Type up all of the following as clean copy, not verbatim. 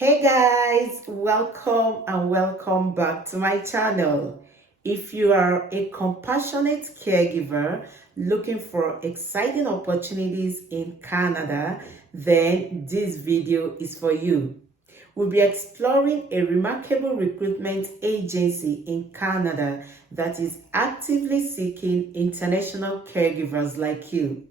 Hey guys, welcome back to my channel. If you are a compassionate caregiver looking for exciting opportunities in Canada, then this video is for you. We'll be exploring a remarkable recruitment agency in Canada that is actively seeking international caregivers like you.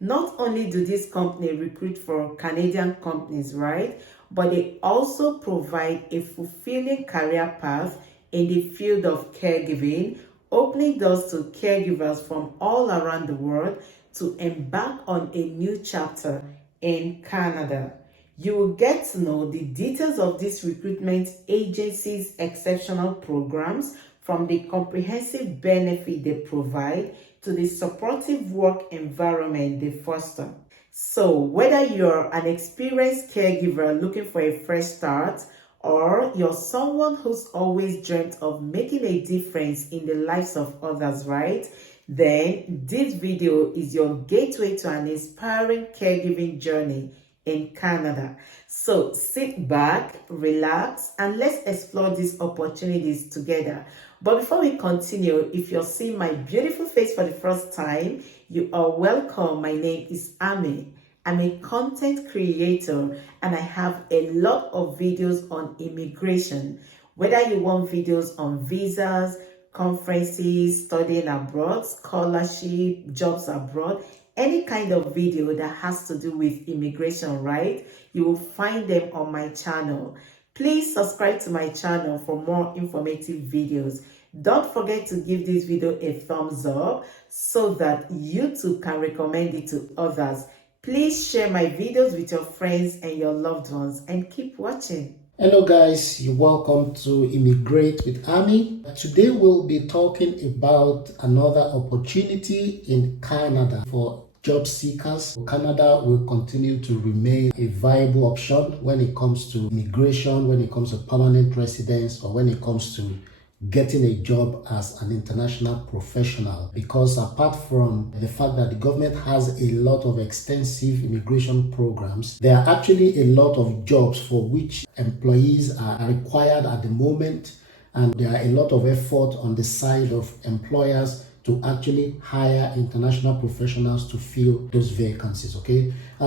Not only do this company recruit for Canadian companies, right? But they also provide a fulfilling career path in the field of caregiving, opening doors to caregivers from all around the world to embark on a new chapter in Canada. You will get to know the details of this recruitment agency's exceptional programs, from the comprehensive benefit they provide to the supportive work environment they foster. So, whether you're an experienced caregiver looking for a fresh start, or you're someone who's always dreamt of making a difference in the lives of others, right? Then this video is your gateway to an inspiring caregiving journey in Canada. So sit back, relax, and let's explore these opportunities together. But before we continue, if you're seeing my beautiful face for the first time, you are welcome. My name is Ami. I'm a content creator and I have a lot of videos on immigration. Whether you want videos on visas, conferences, studying abroad, scholarship, jobs abroad, any kind of video that has to do with immigration, right? You will find them on my channel. Please subscribe to my channel for more informative videos. Don't forget to give this video a thumbs up so that YouTube can recommend it to others. Please share my videos with your friends and your loved ones and keep watching. Hello guys, you're welcome to Immigrate with Ami. Today we'll be talking about another opportunity in Canada for job seekers. Canada will continue to remain a viable option when it comes to immigration, when it comes to permanent residence, or when it comes to getting a job as an international professional, because apart from the fact that the government has a lot of extensive immigration programs, there are actually a lot of jobs for which employees are required at the moment, and there are a lot of effort on the side of employers to actually hire international professionals to fill those vacancies.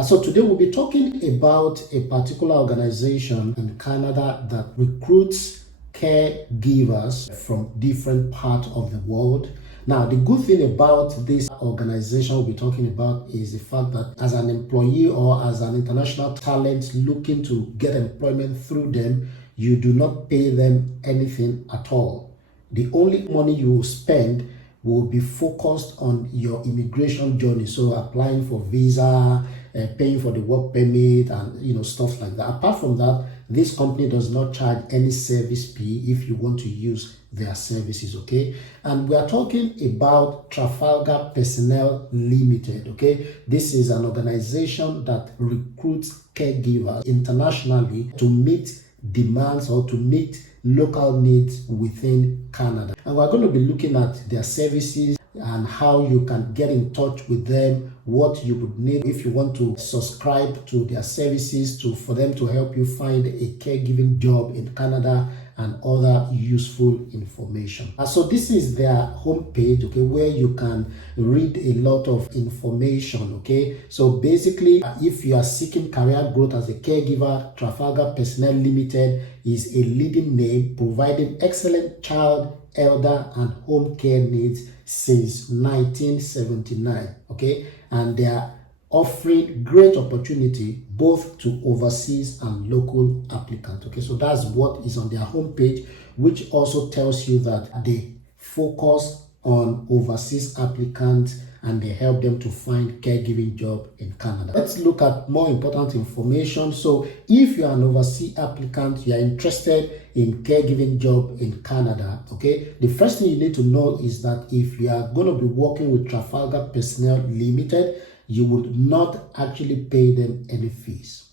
So today we'll be talking about a particular organization in Canada that recruits caregivers from different parts of the world. Now, the good thing about this organization we'll be talking about is the fact that as an employee or as an international talent looking to get employment through them, you do not pay them anything at all. The only money you will spend will be focused on your immigration journey, so applying for visa, paying for the work permit, and stuff like that. Apart from that, this company does not charge any service fee if you want to use their services. And we are talking about Trafalgar Personnel Limited. This is an organization that recruits caregivers internationally to meet demands or to meet local needs within Canada. And we're going to be looking at their services and how you can get in touch with them, what you would need if you want to subscribe to their services for them to help you find a caregiving job in Canada, and other useful information. So this is their homepage, where you can read a lot of information. So basically, if you are seeking career growth as a caregiver, Trafalgar Personnel Limited is a leading name providing excellent child, elder, and home care needs since 1979. And they are offering great opportunity both to overseas and local applicants. So that's what is on their homepage, which also tells you that they focus on overseas applicants and they help them to find caregiving job in Canada. Let's look at more important information. So if you are an overseas applicant, you are interested in caregiving job in Canada, the first thing you need to know is that if you are going to be working with Trafalgar Personnel Limited, you would not actually pay them any fees.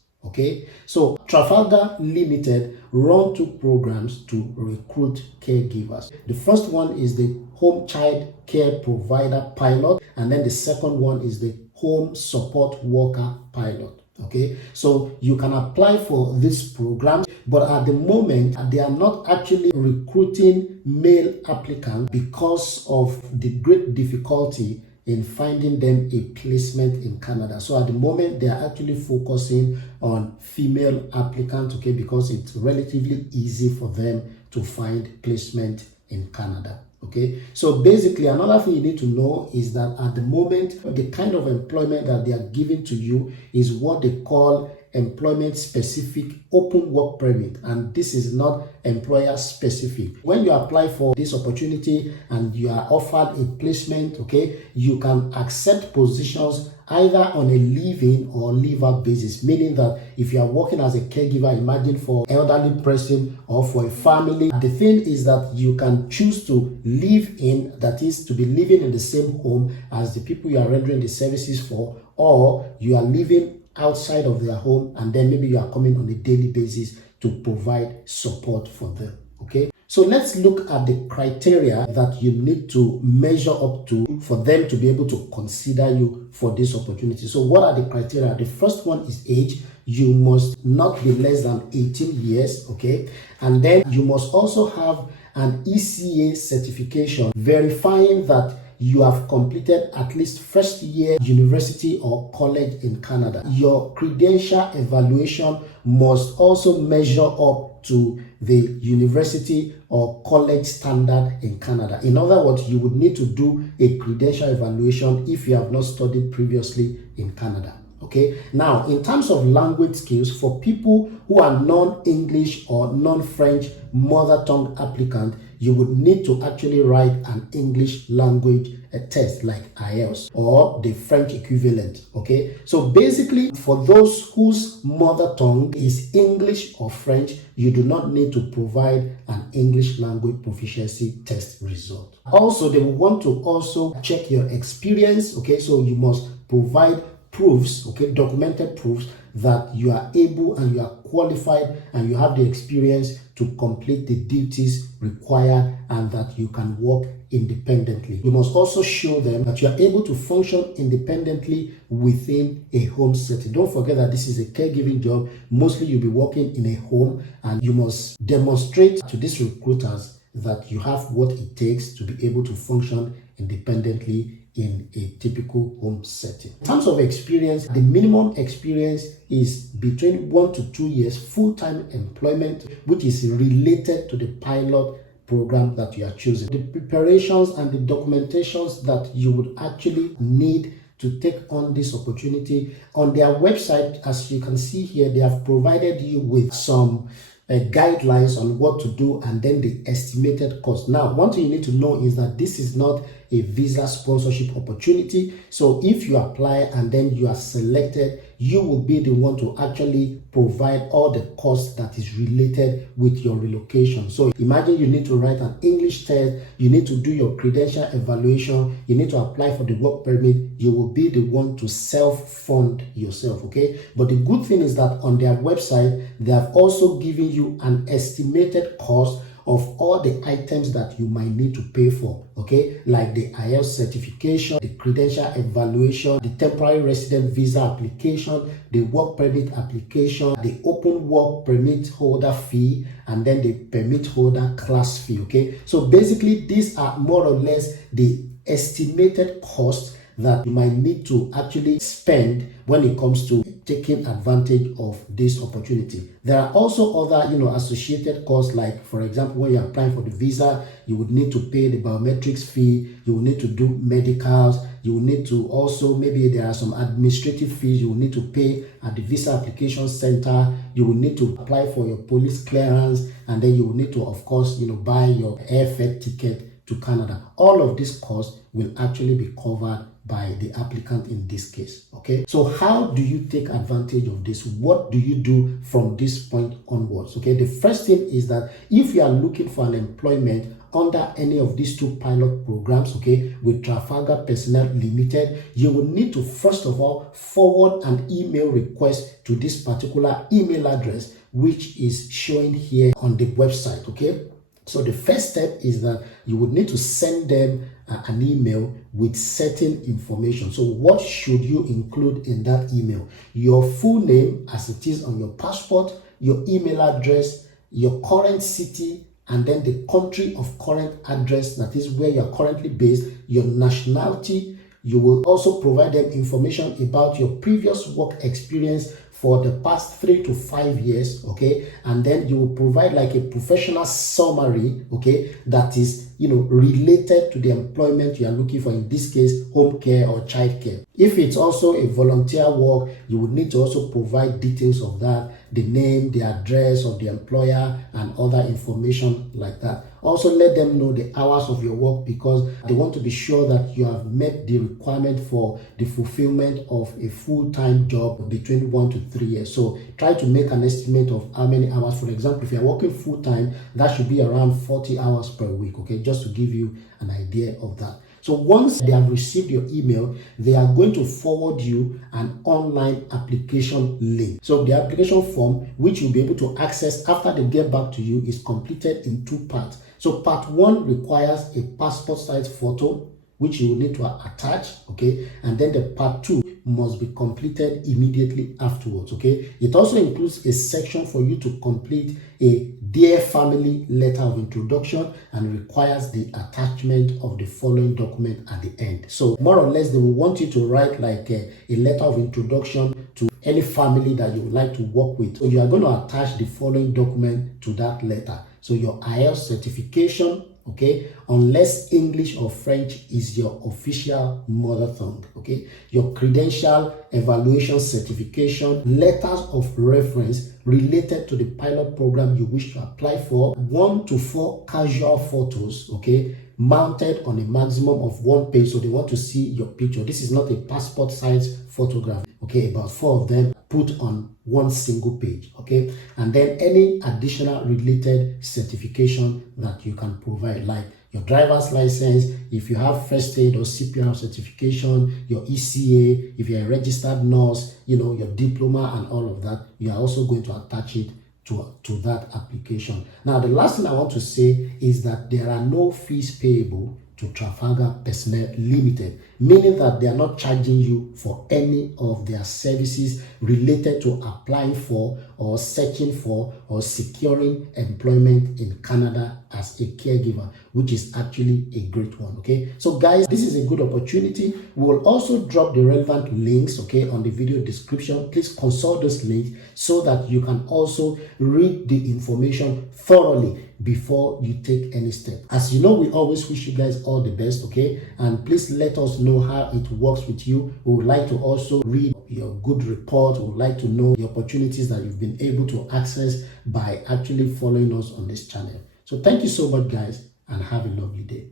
So Trafalgar Limited run two programs to recruit caregivers. The first one is the Home Child Care Provider Pilot, and then the second one is the Home Support Worker Pilot. Okay, so you can apply for this program, but at the moment they are not actually recruiting male applicants because of the great difficulty in finding them a placement in Canada. So at the moment they are actually focusing on female applicants, okay, because it's relatively easy for them to find placement in Canada. Okay, so basically another thing you need to know is that at the moment the kind of employment that they are giving to you is what they call employment specific open work permit, and this is not employer specific. When you apply for this opportunity and you are offered a placement, okay, you can accept positions either on a live-in or live-out basis, meaning that if you are working as a caregiver, imagine for elderly person or for a family, the thing is that you can choose to live in, that is to be living in the same home as the people you are rendering the services for, or you are living outside of their home and then maybe you are coming on a daily basis to provide support for them. Okay, so let's look at the criteria that you need to measure up to for them to be able to consider you for this opportunity. So what are the criteria? The first one is age. You must not be less than 18 years, okay, and then you must also have an ECA certification verifying that you have completed at least first year university or college in Canada. Your credential evaluation must also measure up to the university or college standard in Canada. In other words, you would need to do a credential evaluation if you have not studied previously in Canada. Okay, now in terms of language skills, for people who are non-English or non-French mother tongue applicant, you would need to actually write an English language test like IELTS or the French equivalent. Okay, so basically for those whose mother tongue is English or French, you do not need to provide an English language proficiency test result. Also, they will want to also check your experience. Okay, so you must provide proofs, okay, documented proofs that you are able and you are qualified and you have the experience to complete the duties required and that you can work independently. You must also show them that you are able to function independently within a home setting. Don't forget that this is a caregiving job. Mostly you'll be working in a home and you must demonstrate to these recruiters that you have what it takes to be able to function independently in a typical home setting. In terms of experience, the minimum experience is between 1 to 2 years full-time employment, which is related to the pilot program that you are choosing. The preparations and the documentations that you would actually need to take on this opportunity, on their website, as you can see here, they have provided you with some guidelines on what to do and then the estimated cost. Now, one thing you need to know is that this is not a visa sponsorship opportunity. So if you apply and then you are selected, you will be the one to actually provide all the costs that is related with your relocation. So imagine you need to write an English test, you need to do your credential evaluation, you need to apply for the work permit. You will be the one to self-fund yourself, okay? But the good thing is that on their website, they have also given you an estimated cost of all the items that you might need to pay for, okay, like the IELTS certification, the credential evaluation, the temporary resident visa application, the work permit application, the open work permit holder fee, and then the permit holder class fee. Okay, so basically these are more or less the estimated costs that you might need to actually spend when it comes to taking advantage of this opportunity. There are also other, associated costs, like for example, when you're applying for the visa, you would need to pay the biometrics fee, you will need to do medicals, you will need to also, maybe there are some administrative fees you will need to pay at the visa application center, you will need to apply for your police clearance, and then you will need to, of course, buy your airfare ticket to Canada. All of these costs will actually be covered by the applicant in this case. Okay, so how do you take advantage of this? What do you do from this point onwards? Okay, the first thing is that if you are looking for an employment under any of these two pilot programs, okay, with Trafalgar Personnel Limited, you will need to first of all forward an email request to this particular email address, which is showing here on the website. Okay, so the first step is that you would need to send them an email with certain information. So what should you include in that email? Your full name as it is on your passport, your email address, your current city, and then the country of current address, that is where you're currently based, your nationality. You will also provide them information about your previous work experience for the past 3 to 5 years, okay? And then you will provide like a professional summary, okay, that is, related to the employment you are looking for, in this case, home care or child care. If it's also a volunteer work, you would need to also provide details of that, the name, the address of the employer, and other information like that. Also, let them know the hours of your work, because they want to be sure that you have met the requirement for the fulfillment of a full-time job between 1 to 3 years. So try to make an estimate of how many hours. For example, if you're working full-time, that should be around 40 hours per week, okay, just to give you an idea of that. So once they have received your email, they are going to forward you an online application link. So the application form, which you'll be able to access after they get back to you, is completed in 2 parts. So part 1 requires a passport size photo, which you will need to attach, okay? And then the part 2 must be completed immediately afterwards, okay? It also includes a section for you to complete a Dear Family letter of introduction, and requires the attachment of the following document at the end. So more or less, they will want you to write like a letter of introduction to any family that you would like to work with. So you are going to attach the following document to that letter. So your IELTS certification, okay, unless English or French is your official mother tongue, okay, your credential evaluation certification, letters of reference related to the pilot program you wish to apply for, 1 to 4 casual photos, okay, mounted on a maximum of 1 page. So they want to see your picture. This is not a passport size photograph, okay, about 4 of them put on 1 single page, okay? And then any additional related certification that you can provide, like your driver's license, if you have first aid or CPR certification, your ECA, if you're a registered nurse, your diploma and all of that, you are also going to attach it to that application. Now, the last thing I want to say is that there are no fees payable to Trafalgar Personnel Limited, meaning that they are not charging you for any of their services related to applying for or searching for or securing employment in Canada as a caregiver, which is actually a great one, okay? So guys, this is a good opportunity. We will also drop the relevant links, okay, on the video description. Please consult those links so that you can also read the information thoroughly before you take any step. As you know, we always wish you guys all the best, okay? And please let us know how it works with you. We would like to also read your good report. We would like to know the opportunities that you've been able to access by actually following us on this channel. So thank you so much, guys, and have a lovely day.